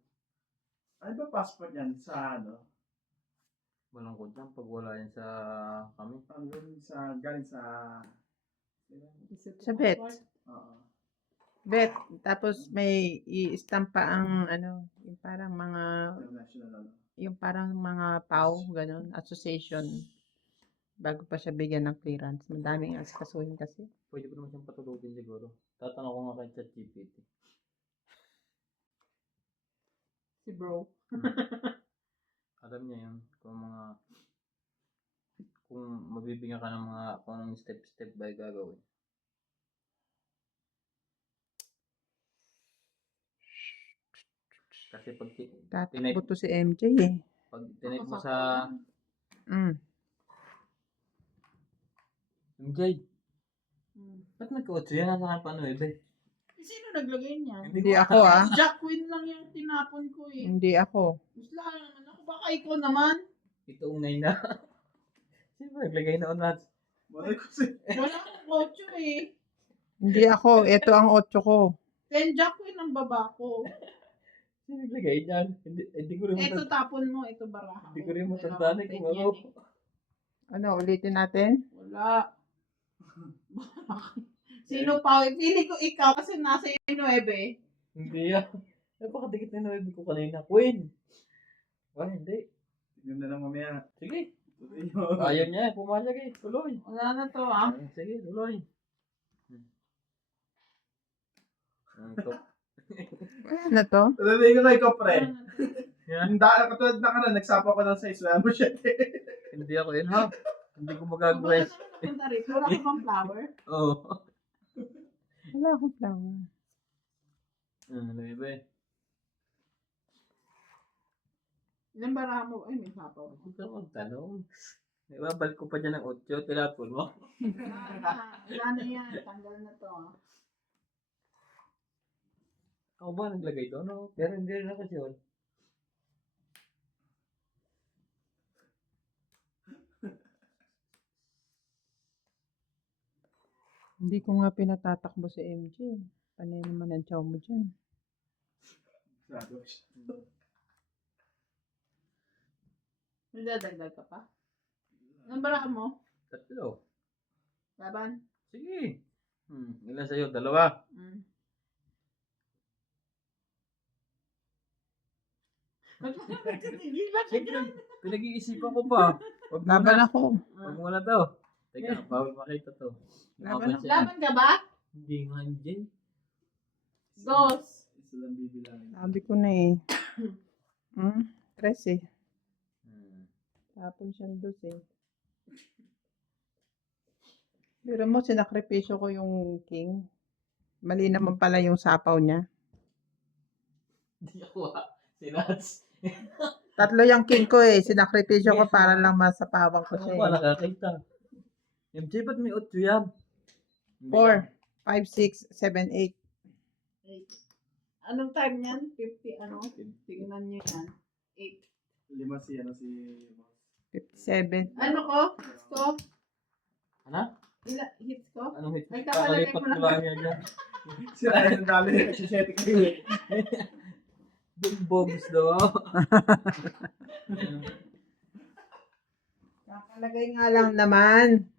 Ano ba passport yan sa ano? Malungkot yan pag wala yan sa kami. Galing sa... Sa bet. Oo. Bet. Tapos may i-stamp pa ang ano, yung parang mga, International ano. yung parang mga PAW, ganun, association. Bago pa siya bigyan ng clearance. Madaming asikasuhin kasi. Pwede ko naman siyang patulogin siguro. Tatanong ko nga kay ChatGPT. Si bro. Alam niya yun. Kung mabibigyan ka ng mga kung anong step by gagawin. Kasi pag Tatakbo to si MJ eh. pag tinig mo sa MJ, ba't nagka-8 yan? Nasa ka pa 9? Sino naglagay niya? Hindi ako ah. Jack Quinn lang yung tinapon ko eh. Hindi ako. Mas lalo naman ako. Baka ikaw naman. Itong 9 na. Sino ba naglagay na unas? Wala ko si... Wala akong kotso eh. Hindi ako. Ito ang 8 ko. Then Jack Quinn ang baba ko. Sino naglagay dyan? Hindi ko rin Ito tapon mo, ito baraha ko. Hindi ko rin matandaan kung ano. Ano, ulitin natin? Wala. Sino pa? Pili ko ikaw kasi nasa yung 9. Hindi yan. Napakadikit na 9 ko kanina. Queen! Wala, hindi. Tignan na lang mamaya. Sige. Tuloy nyo. Ayaw niya, pumayag eh. Tuloy. Wala na to ah. Sige, tuloy. Ito. Wala na to. Tuloy ko ikaw, pre. Wala na to. Yan. Yung katulad na ka na, nagsapa ko ng size. Wala mo siya. Hindi ako yun, ha? Hindi ko magagawa. Bakit naman napunta rito? Wala ka bang flower? Oo. Wala akong flower. Ano ba eh? Ilan baraha mo? Ay, may sapaw. Huwag ka magtanong. Ibabalik ko pa dyan ng 8, tinapon mo. Wala na yan. Tanggal na to ah. Ako ba naglagay ito? No? Pero hindi rin ako sure. Hindi ko nga pinatatakbo si MJ. Panay naman ang chow mo dyan. Sabi ko siya. May dadagdag ka pa? Ilan baraha mo? 3. Laban? Sige. Ilan sa'yo? 2. Mm. Ba't mo naman titigil? Ba't Siyempre, pinag-iisipan ko pa. Huwag mo Laban na. ako. Huwag mo na to. Teka, bawal makita to. Laban Nakapansin. Laban ka ba? Hindi nga hindi. Dos. Isa lang bibilangin. Sabi ko na eh. 13. Tapon siyang 2 eh. Pero mo, sinakripisyo ko yung king. Mali naman pala yung sapaw niya. Hindi ako ha. Sinats. 3 yung king ko eh. Sinakripisyo ko para lang masapawang ko Ako siya pa eh. nakakita. MJ, ba't may 8 yan? 4, 5, 6, 7, 8. Anong time niyan? 50 ano? Tingnan niyo yan. 8. Lima si, si... 57. Ano ko? Hits ko? Ano? Hits ko? Anong hit? Ay, kakalagay Kakalipat mo ko lang. lang yan dyan. Si Ryan Dali, nagsisete kayo eh. Bogus daw ako. Kakalagay nga lang naman.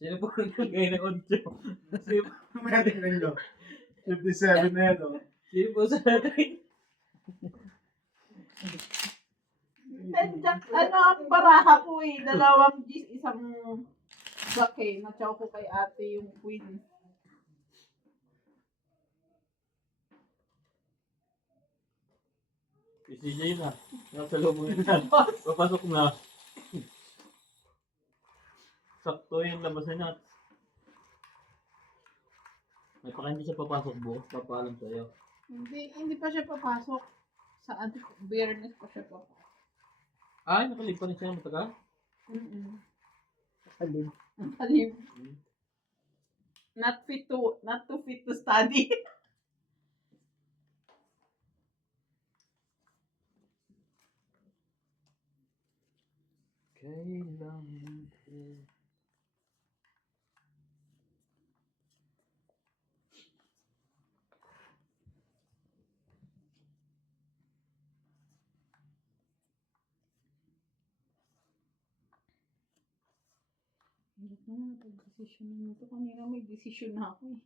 Sino po naglagay ng 8? Sino, Mamaya tingnan nyo. 57 na yan, oh. sino po sa natin? Ano ang baraha ko eh? 2 G's, isang jack eh. Nachaw ko kay ate yung queen. Si CJ na. Nasa loob mo na. Papasok na. Sakto yung labas na nat. May baka hindi siya papasok bukas. Papaalam sa'yo. Hindi pa siya papasok. Sa awareness pa siya papasok. Ay, nakalip pa rin siya matagal? Kalim. Ang talim. Not too fit to study. Kailangan ko. Hirap naman napag-desisyon na ito. Kanina may desisyon na ako eh.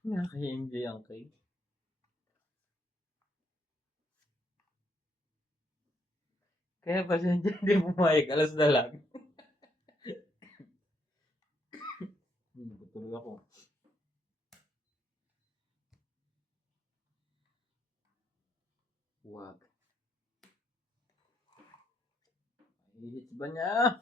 Nakaka-MJ ang kay. Kaya pa siya hindi pumayag. Alas na lang. Tuloy ako. Wag. Hits ba niya?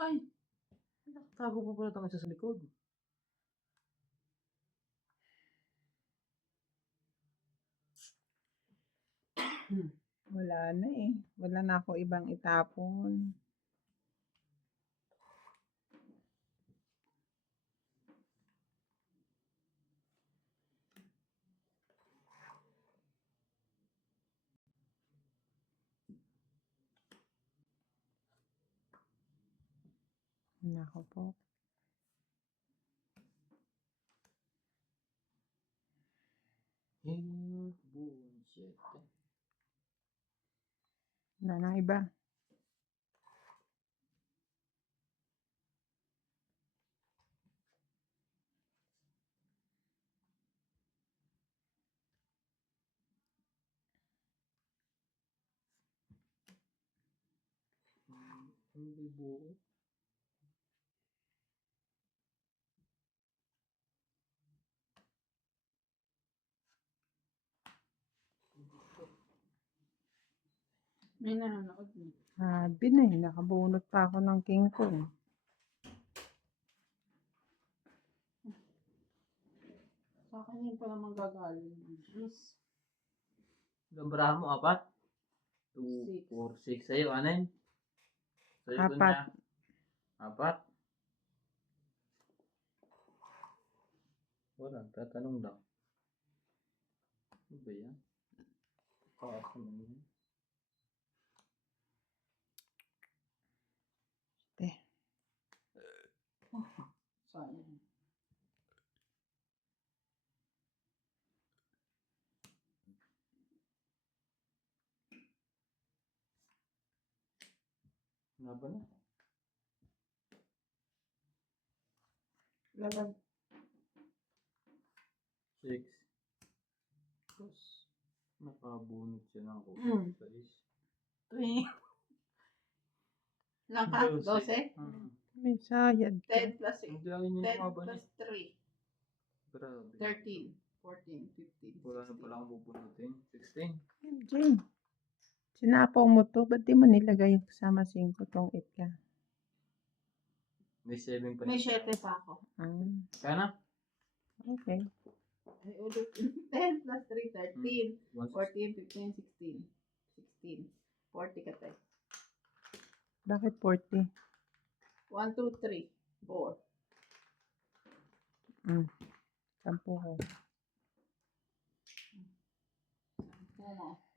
Ay! Nakatago pa pala tayo sa likod. Wala na eh. Wala na ako ibang itapon. Nako po. Bullshit. Wala nang iba. Hindi buo. May nanonood mo. Sabi na eh, nakabunot pa ako ng King Kong. Sa akin yun pa naman gagaling. Is Labra mo, 4? 2, 4, 6. Sa'yo, anin? Sa'yo, 4. Kunya. 4? Wala, tatanong lang. Ano ba yan? Kaas naman yan. sayang. Ano ba na? Lalag. 6. Tapos, nakabunot siya ng Mm. 6. 3. Lang ka? 12? May sayad ka. 10 plus 6. Hindi ayun yung 10 mga ba plus 3. Grabe. 13. 14. 15. Wala na 16. pala akong bubunutin. 16. Jane, sinapaw mo to, ba't di mo nilagay yung kasama 5 tong 8 ka? May 7 pa May rin. 7 pa ako. Kaya na? Okay. Ay, ulit. 10 plus 3, 13. 1, 14, 15, 16. 16. 40 ka tayo. Bakit 40? 1, 2, 3, 4. 10 ko. Oo.